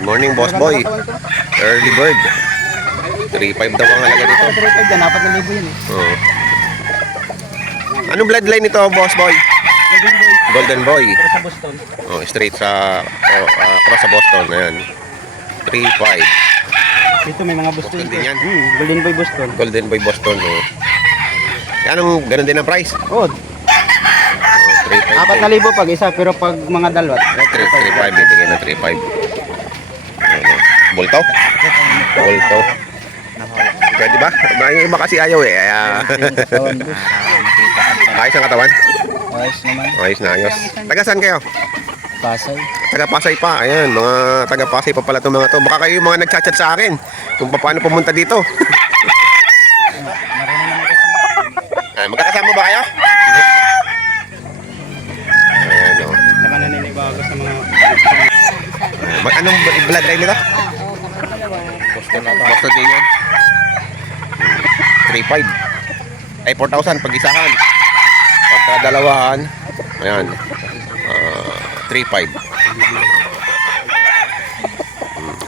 Good morning, boss boy. Early bird. 3.5 daw ang halaga nito. 3.5 yan, 4,000 yun eh. Oo. Anong bloodline nito, boss boy? Golden boy. Pero sa Boston. Oh, straight sa cross sa Boston. Ayan. 3.5. Dito may mga Boston. Boston din yan. Golden Boy Boston. Golden boy Boston. Oh. Anong ganun din ang price? Oh, Oh, 3.5. 4,000 pag isa, pero pag mga dalawat. 3.5. Bibigyan na 3.5. Ayan, oh. Bulto? Bulto. Pwede ba? May iba kasi ayaw eh. Ayos ang katawan? Ayos naman. Ayos na ayos. Taga saan kayo? Pasay. Taga Pasay pa. Ayan, mga taga Pasay pa pala itong mga to. Baka kayo yung mga nagchat-chat sa akin kung paano pumunta dito. Ay, magkakasama ba kayo? Ayan, o. Saka naninibago sa mga... Anong bloodline nito? Boston na Boston din yan. 3.5. Ay, 4,000 pag-isahan. Pagka dalawahan, ayan, 3.5.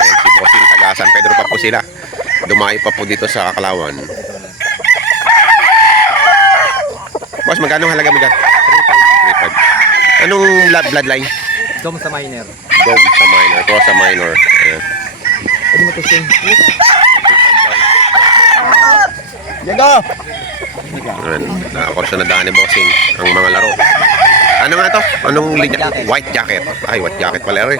Ayan, si Bossing, taga San Pedro pa po sila. Dumayo pa po dito sa Kalawan. Boss, magkano halaga mo dyan? 3.5. Anong bloodline? Dom sa minor. Dog sa minor, cross sa minor. Ayan. Pwede mo testing. Diego! Ayan, nakakurso na daan ni Bossing ang mga laro. Ano nga to? Anong linya? White jacket. Ay, white jacket pala rin.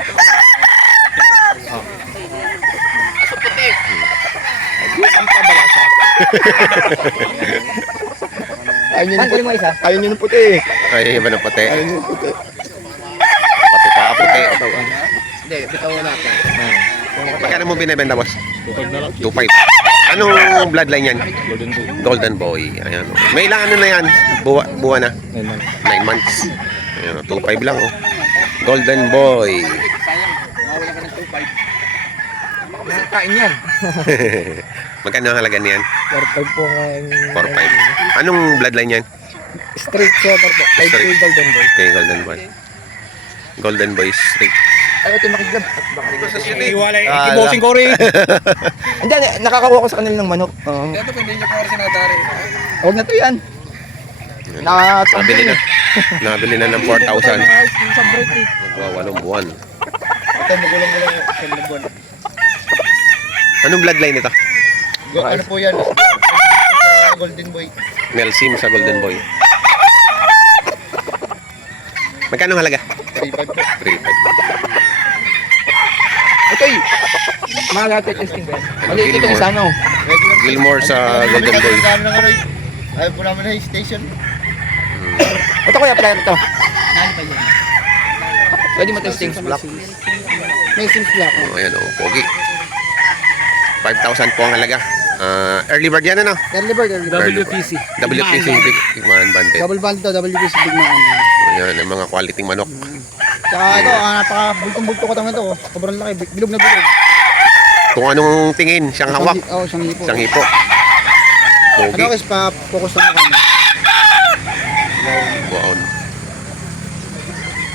Ayun yun puti. Ayun yun puti. Ay, iba ng puti. Ayun yun puti. Pati pa puti. Hindi, bitaw wala ka. Magkano mo binibenta, boss? 2.5. Anong bloodline yan? Golden Boy. Ayan. Oh. May ilang ano na yan? Buwa na? 9 months. Ayan, 2.5 lang. Oh. Golden Boy. Kain yan. Magkano ang halaga niyan? 4.5 po ngayon. 4.5. Anong bloodline yan? Straight sweater po. Straight. Golden Boy. Okay, Golden Boy. Golden Boy straight. Ay, ito makikigab. Iwalay, Ah, ikibosing ko rin. Hindi, nakakakuha ko sa kanila ng manok. Ito pwede nyo ko rin sinadari. Huwag na to yan. Nabili na. Nabili na ng 4,000. Sa break eh. Magwa 8 buwan. Ito magulang-gulang sa labuan. Anong bloodline ito? Ano po yan? Sa Golden Boy. Melsim sa Golden Boy. Magkano ang halaga? 3.5 po. 3.5. Ito eh. Mga latte testing ba yan? Maliit ito isa ano. Gilmore sa Golden Boy. Kami ng aroy. Ayaw po namin na station. Ito kuya player ito. Pwede mo testing sa black. May sims black. Oh, ayan oh, pogi. 5,000 po ang halaga. Early bird yan ano? Early bird, early bird. WPC. WPC Big Man Bandit. Double band to, WPC big man. Ayan, ang mga quality manok. Tsaka ito, napaka-bultong-bulto ko naman ito. Sobrang laki, bilog na bilog. Kung anong tingin, siyang hawak. Oo, siyang hipo. Siyang hipo. Pogi. Ano guys, pa-focus lang ako. Wow.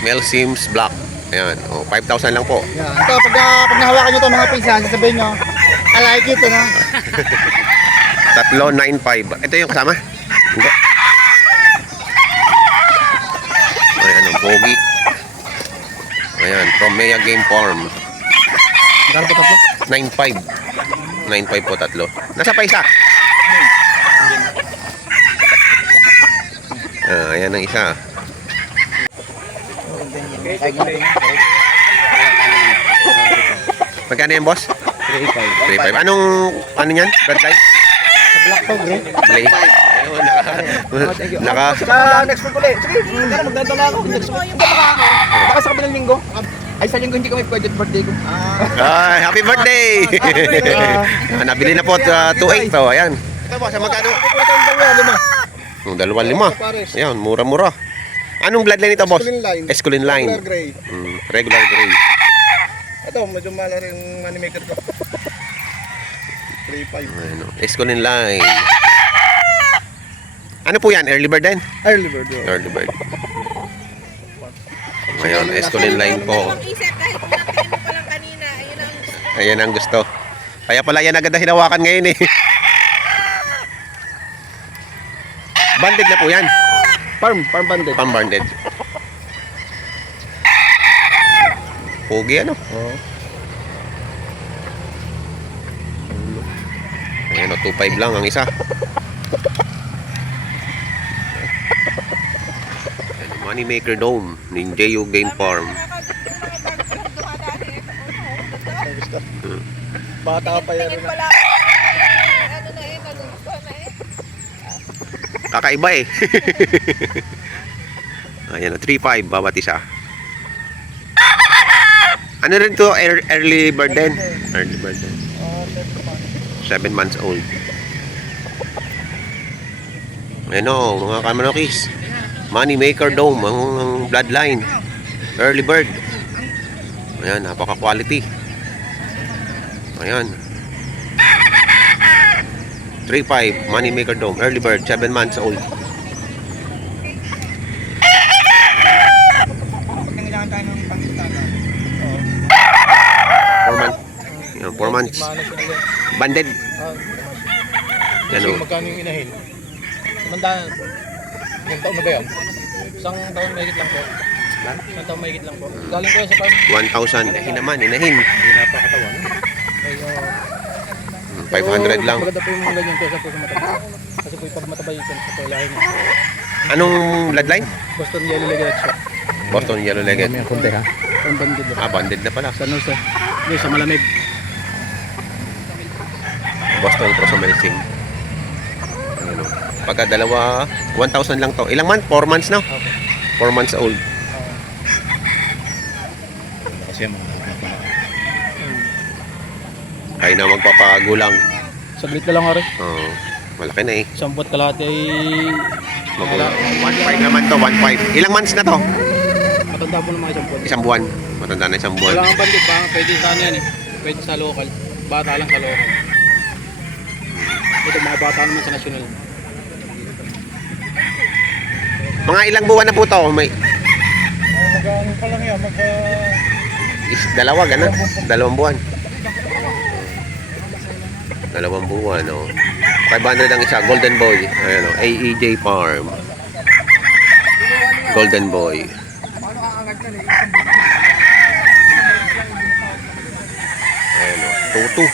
Mel Sims Black. Ayan, oh, 5,000 lang po. Yan. Ito, pag nahawakan nyo ito mga pinsan, sasabihin nyo, I like it, ano? 3,950. Ito yung kasama? Hindi. Ayan, ang pogi. Ayan, from Maya Game Farm. Magkano po tatlo? 9.5. 9.5 po tatlo. Nasa pa isa? Ayan ang isa. Magkano yan, boss? 3.5. Anong, ano yan? Bloodline? Sa black to, bro. Blade? Ayun, naka... Next month ulit. Sige, magdadala ako. Next month. Baka sa kabilang linggo. Ay, sa linggo hindi kami pwede birthday ko. Ay, happy birthday! Nabili na po 2.8 po. Ayan. Ito po, sa magkano? Yung 2.5. Ayan, mura-mura. Anong bloodline ito, boss? Esculin line. Esculin line. Regular gray. Regular gray. Ito, medyo mahal rin yung money maker ko. 3.5. Ano, Esculin line. Ano po yan? Early bird din? Early bird. Early bird. Ngayon, Esculin line po. Isip kahit mga mo pa lang kanina, ayun ang Ayan ang gusto. Kaya pala yan agad na hinawakan ngayon eh. Banded na po yan. Farm banded. Farm banded. Pogi ano? Oo. Ayan o, 2.5 lang ang isa. Ayan, Moneymaker Dome, Ninjayo Game Farm. Bata pa yan. Kakaiba eh. Ayan o, 3.5 bawat isa. Ano rin to? Early bird din? Early bird din. 7 months old. Ayan o, mga kamanokis. Moneymaker Dome, ang bloodline. Early bird. Ayan, napaka-quality. Ayan. 3.5 Moneymaker Dome, early bird, 7 months old. Nangailangan tayo ng pangistana. 4 months. Ayan, 4 months. Banded. Yan o. Magkano yung inahin? Samandaan, yung taon na ba yan? Isang taon mahigit lang po. Isang taon mahigit lang po. Galing ko yan sa farm. 1,000. Inahin naman, inahin. Hindi napakatawan. Ay, 500 lang. Maganda po yung mga ganyan kesa po sa mataba. Kasi po yung pag mataba yung sa pulahin. Anong bloodline? Boston Yellow Legged siya. Boston Yellow Legged. May konti ha? Ang bandid na. Ah, banded na pala. Sa ano sa? Hindi, sa malamig. Boston Cross-Melsim. Ano, pagka dalawa, 1,000 lang to. Ilang month? 4 months na? 4 months old. Kasi mga Ay na magpapagulang. saglit na lang nga rin. Oo, malaki na eh. Isang buwan kalahati ay Magulang. 1.5 naman to, 1.5. Ilang months na to? matanda po ng mga isang buwan. Isang buwan. Matanda na isang Wala buwan. kang bandit ba? Pwede sa ano yan eh. Pwede sa local. Bata lang sa local. Ito mga bata naman sa national. Mga ilang buwan na po to? May Mag-ano pa lang yan. dalawa, gano'n? 2 buwan. 2 buwan, oh. 500 ang isa, Golden Boy. Ayan, oh. AEJ Farm. Golden Boy. Ayan, oh. Tutu.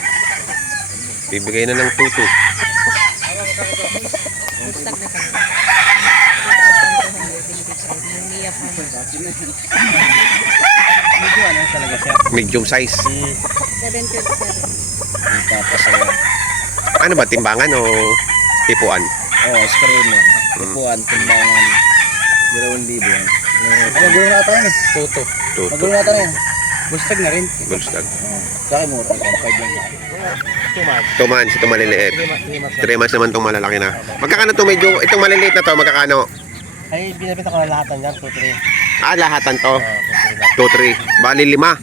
Bibigay na ng tutu. Medyo ano talaga siya. Medium size. 727. Tapos ayun. Ano ba, timbangan o tipuan? Oo, screen mo. Upuan, timbangan. 2,000 yan. Ano gulo na tayo eh? Tuto. Tutu. Magulo na tayo. Bustag na rin. Goldstag. Sa akin mo, 5 lang. 2 months, ito maliliit. 3 months naman itong malalaki na. Magkakano ito medyo, itong maliliit na to, magkakano? Ay, binibenta ko na lahat yan. 2-3. Ah, lahatan to. 2-3 2, 3. Bali 5. 5.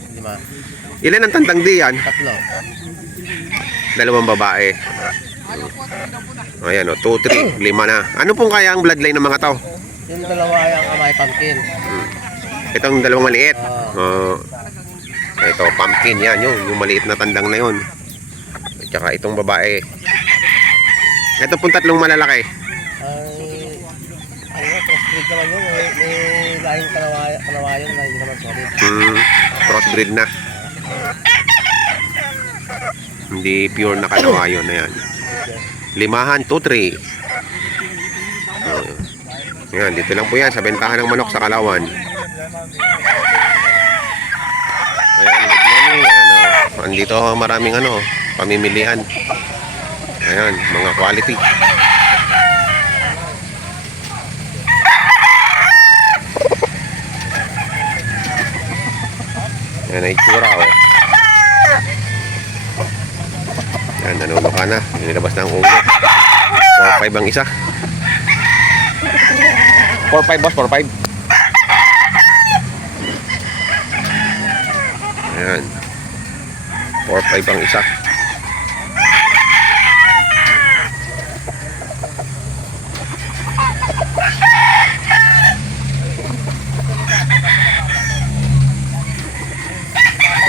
Ilan ang tandang diyan? 3. 2 babae. Ayan o, 2, 3, 5 na. Ano pong kaya ang bloodline ng mga to? Yung dalawa ay ang amay pumpkin. Itong 2 maliit. Ito, pumpkin yan. Yung maliit na tandang na yun. At saka itong babae. Ito pong 3 malalaki. Ay, ano, crossbreed naman yun. May lahing kanawayan na hindi naman solid. Crossbreed na. Hindi pure na kanawayon na yan. 5, 2, 3. Yan, dito lang po yan sa bentahan ng manok sa Kalawan. Ayan, good morning. Ayan, oh. Andito maraming pamimilihan. Ayan, mga quality. Ayan, ay itsura, oh. Ayan, nanuno ka na. Nilabas na ang ulo. 4-5 ang isa. 4-5 boss, 4-5. Ayan. 4-5 ang isa.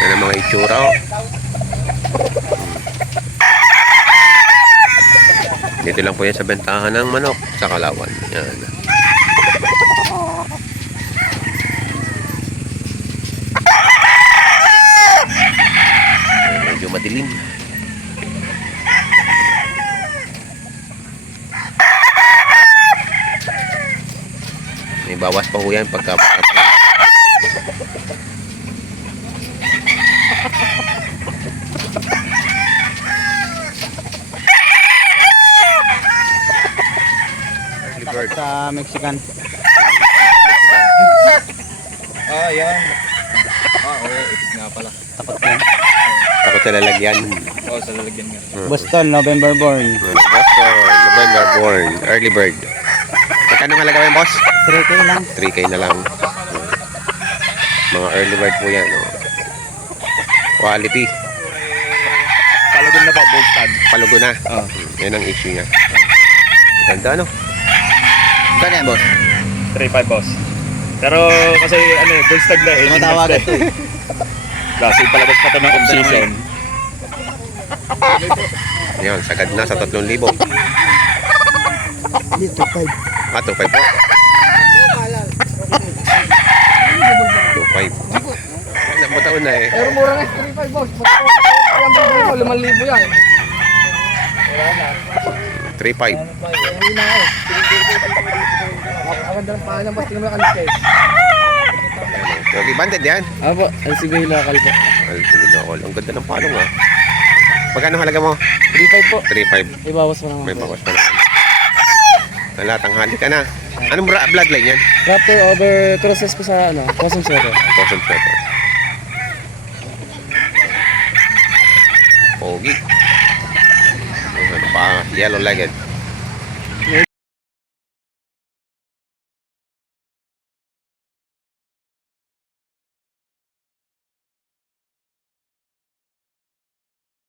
Ayan ang mga itsura, oh. Dito lang po yan sa bentahan ng manok sa Kalawan. Yan. Medyo madilim. May bawas pa ho yan pagka Sa Mexican. Ah, yan. Ah, oo, itik nga pala. Tapat yan. takot sa lalagyan. Oo, sa lalagyan nga. Boston, November born. Boston, November born, early bird. Magkano halaga mo yan, boss? 3K lang. 3K na lang. Mga early bird po yan. Oh. Quality. Palagon na ba, bold tag? Palugo na. Oo. Yan ang issue niya. Ganda, no? Ganda yan, boss. 3.5 boss. Pero kasi ano eh, full stag na eh. Tumatawagan to eh. Kasi palabas pa ito ng off-season. Yan, sagad na sa 3,000. Hindi, 2.5. Ah, 2,500 po. 2,500. Alam mo taon na eh. Pero mura nga 3.5, boss. Yung bibili mo, 5,000 yan. 3,500. Hindi na eh. Ang ganda ng pangalan, boss. Tingnan mo yung alis Okay, banded yan. Apo, LCB local po. Ang ganda ng palong ah. Magkano halaga mo? 3.5 po. 3,500. Ibawas mo naman. May bawas pa naman. Wala, tanghali ka na. Anong bloodline yan? Raptor over crosses po sa ano, Cosm Zero. Cosm Sweater. Pogi. Ano pa? Yellow-legged.